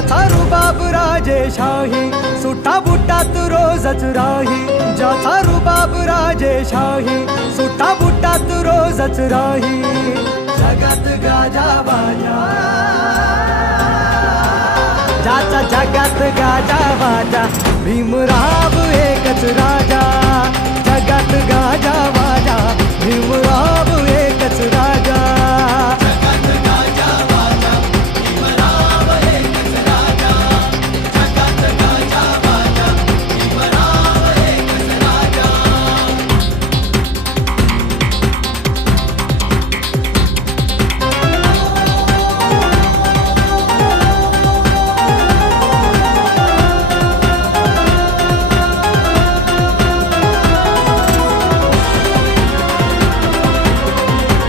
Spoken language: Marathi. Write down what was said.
ज्याचा रुबाब राजेशाही, सुट्टा बुट्टात रोजच राही. ज्याचा रुबाब राजेशाही, सुट्टा बुट्टात रोजच राही. जगात गाजा बाजा, ज्याचा जगात गाजा बाजा, भीमराव एकच राजा. जगात गाजा